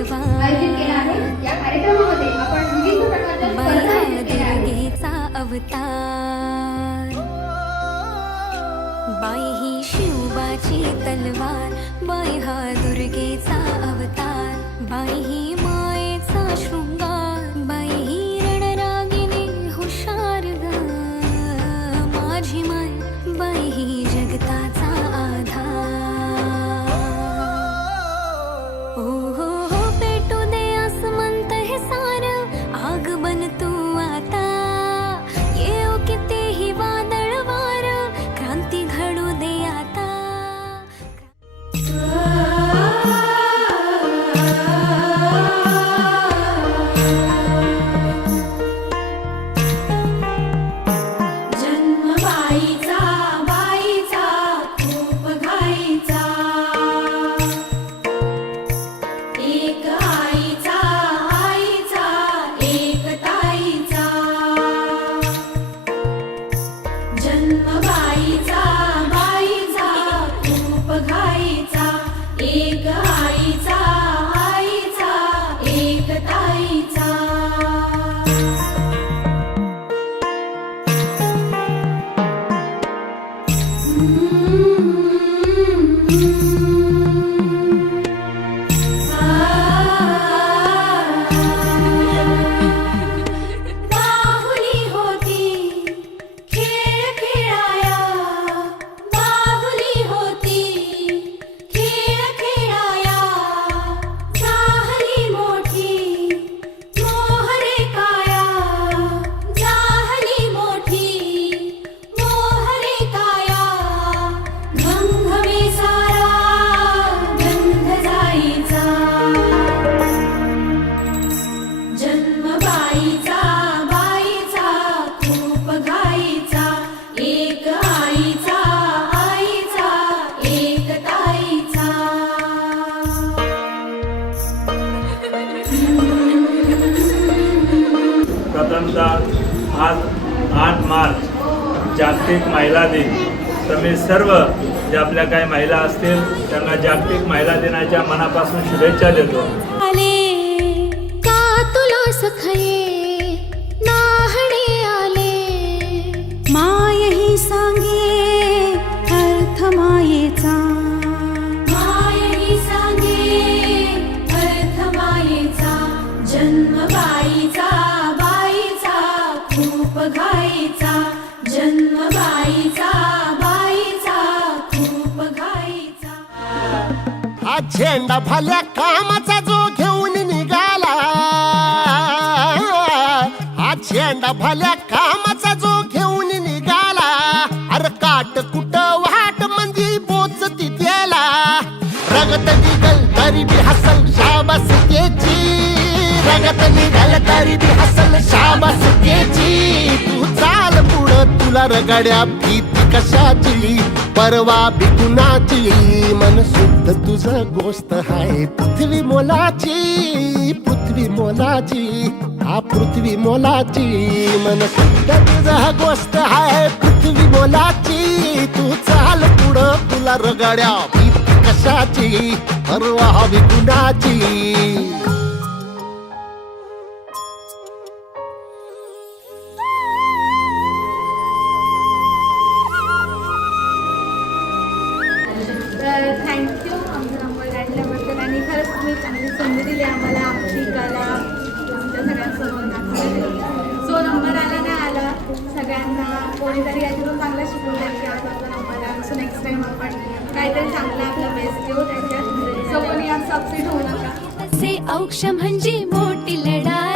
आयोजित केला आहे। या कार्यक्रमामध्ये आपण विविध प्रकारच्या स्पर्धा आयोजित केल्या आहेत। दुर्गेचा अवतार बाई ही शिवबाची तलवार, बाई हा दुर्गेचा अवतार, बाई ही मायेचा शृंगार, बाई ही रणरागिणी हुशार ग माझी माय, बाई ही जगताचा आधार। ओ हो हो पेटू दे आसमंत हे सारं, आग बन तू आता, येऊ कितीही वादळ वार, क्रांती घडू दे आता। जन्म बाईचा बाईचा खूप घाईचा, एक आईचा आईचा एक ताईचा। जन्म बाईचा बाईचा खूप घाईचा, एक आईचा आईचा एक ताईचा। बाहुली होती खेळ खेळाया, बाहुली होती खेळ खेळाया, झाली मोठी मोहरे काया, झाली मोठी मोहरे काया। घमघमे सारा गंध जाईचा, जन्म बाईचा बाईचा खूप घाईचा, एक आईचा आईचा एक ताईचा। प्रथमतः आज 8 मार्च जागतिक महिला दिन, तर मी सर्व ज्या आपल्या काही महिला असतील त्यांना जागतिक महिला दिनाच्या मनापासून शुभेच्छा देतो। आले का तुला सखये नाहणे आले, माय ही सांगे अर्थ मायेचा, माय ही सांगे अर्थ मायेचा। जन्म बाईचा बाईचा खूप घाईचा, जन्म बाईचा बाईचा खूप घाईचा। हा झेंडा भल्या कामाचा जो घेऊन निघाला, हा झेंडा भल्या कामाचा जो घेऊन निघाला, अरे काट कुट वाट म्हणजे बोचती त्याला, रगत निघल तरी बी हसल शाबास त्याची, रगत निघल तरी बी हसल शाबास त्याची। तू चाल पुढं तुला रगड्या भीती कशाची, परवा बिकुनाची, मन शुद्ध तुझं गोष्ट हाय पृथ्वी मोलाची, पृथ्वी मोलाची, हा पृथ्वी मोलाची, मन शुद्ध तुझं गोष्ट हाय पृथ्वी मोलाची। तू चाल पुढं तुला रगड्या भीती कशाची, परवा बिकुनाची। तर थँक्यू आमचा नंबर काढल्याबद्दल, आणि खरंच तुम्ही चांगली संधी दिली आम्हाला आमची कला आमच्या सगळ्यांसमोर दाखवण्यासाठी। जो नंबर आला ना आला, सगळ्यांना कोणीतरी याच्यातून चांगलं शिकून जाईल की आज आपला नंबर आला, सो नेक्स्ट टाइम आपण काहीतरी चांगलं आपलं बेस्ट देऊ त्याच्यात। सो कोणी आज अपसेट होऊ नका। से औक्ष म्हणजे मोठी लढाई।